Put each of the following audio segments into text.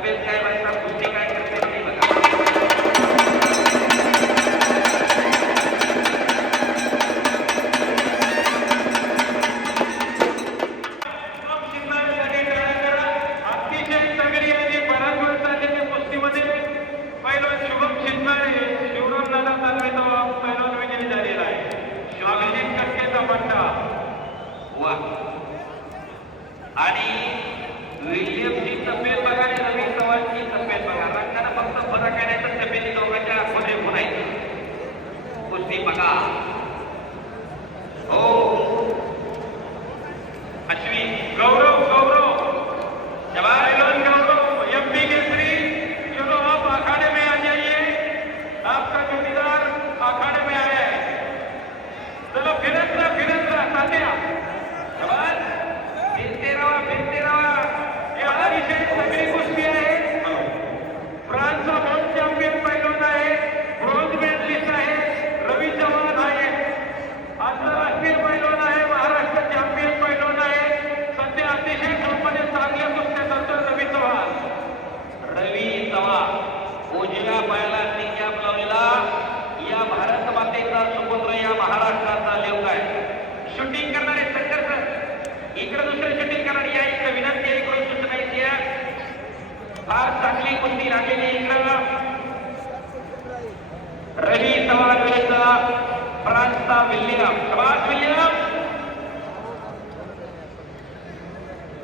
तब्येत काय म्हणता, बुद्धी काय करते ते बघा. अतिशय चांगली आणि बराबर चाललेल्या कुस्तीमध्ये पैलवान शुभम शिंदे शिवरामदादा तालुक्याचा पैलवान विजयी झालेला आहे. स्वागतीत कटकेचा पट्टा वा आणि विल्यमची तब्येत बघा आणि रवी चव्हाणची तब्येत बघा. रंगानं फक्त फरक आहे नाही तर तब्येती दोघांच्या मध्ये होणार कुस्ती बघा. हो अश्विन गौरव गौरव जवान गौरव एमपी केसरी चलो आप अखाड़े में आ जाइए. आपका जोड़ीदार अखाड़े में आया है. चलो फिरत रहा तात्या जवान फिरते रहा. हे अतिशय सगळी कुस्ती आहे. फ्रान्सचा वर्ल्ड चॅम्पियन पैलवान आहे, ब्रॉन्झ मेडलिस्ट आहे रवी चव्हाण आहे. आंतरराष्ट्रीय पैलवान आहे, महाराष्ट्र चॅम्पियन पैलवान आहे. सध्या अतिशय जोमाने चांगल्या कुस्त्या करतो रवी चव्हाण. उजव्या पायाला टिकॅप लावलेला या भारत मातेचा सुपुत्र, या महाराष्ट्राचा लेव आहे. शूटिंग करणारे शंकर सर इकडे दुसरे शूटिंग करणारे या इकडे विनंती आहे करून सूचनायची आहे. फार चांगली कुस्ती लागलेली इकडं रवी चव्हाण विरुद्ध फ्रान्सचा विल्यम. शाबास विल्यम.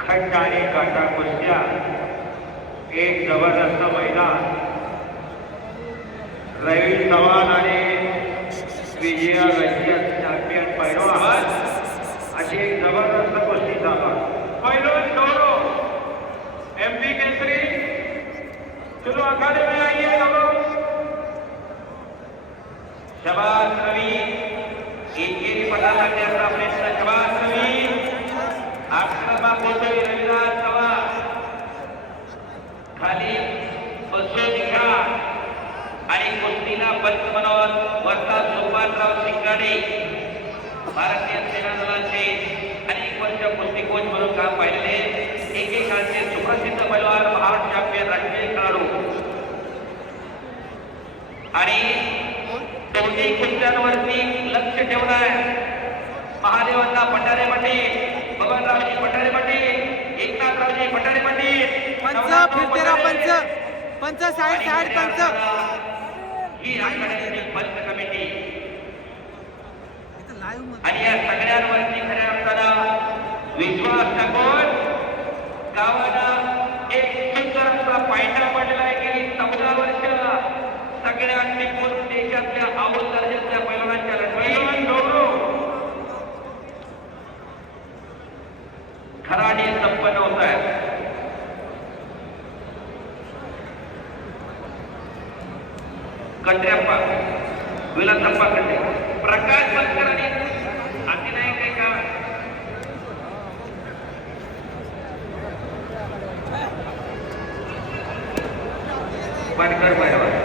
खंड आणि काटा कुस्त्या, एक जबरदस्त मैदान. रवी चव्हाण आणि विजया रशियन चॅम्पियन पैलवान अशी एक जबरदस्त कुस्ती झाला. पैलवान गौरव एमपी केसरी चलो अखाड़े में आइए गौरव. शाबास रवी. एकेरी पटा लागण्याचा प्रयत्न. शाबास रवी. आक्रमक होतोय रविराज चव्हाण. खाली बसून घ्या आणि कुस्तीला बंद बनवत वरता सोपानराव शिंगाडे भारतीय सेना दलाचे अनेक वर्ष कुस्ती कोच म्हणून काम पाहिलेले एकेकाळचे सुप्रसिद्ध पैलवान, महाराष्ट्र चॅम्पियन, राष्ट्रीय खेळाडू आणि दोन्ही कुस्त्यांवरती लक्ष ठेवणार महादेवांना भंडारे पाटील, बबनरावजी भंडारे पाटील, एकनाथरावजी भंडारे पाटील, पंच साइड पंच ही आघाडीची पंच कमिटी आणि या सगळ्यांवरती खऱ्या अर्थानं विश्वास टाकून गावानं एक सुंदर असा पायंडा पडलेला आहे. गेली 14 वर्ष सगळ्यांनी पूर्ण देशातल्या अव्वल दर्जाच्या पैलवानांच्या लढवैलवान गौरव खराडी संपन्न होत आहे. कंड्याप्पा विलासप्पा कंडे, प्रकाश बनकर आणि अधिनायक आहे का बनकर पैलवान.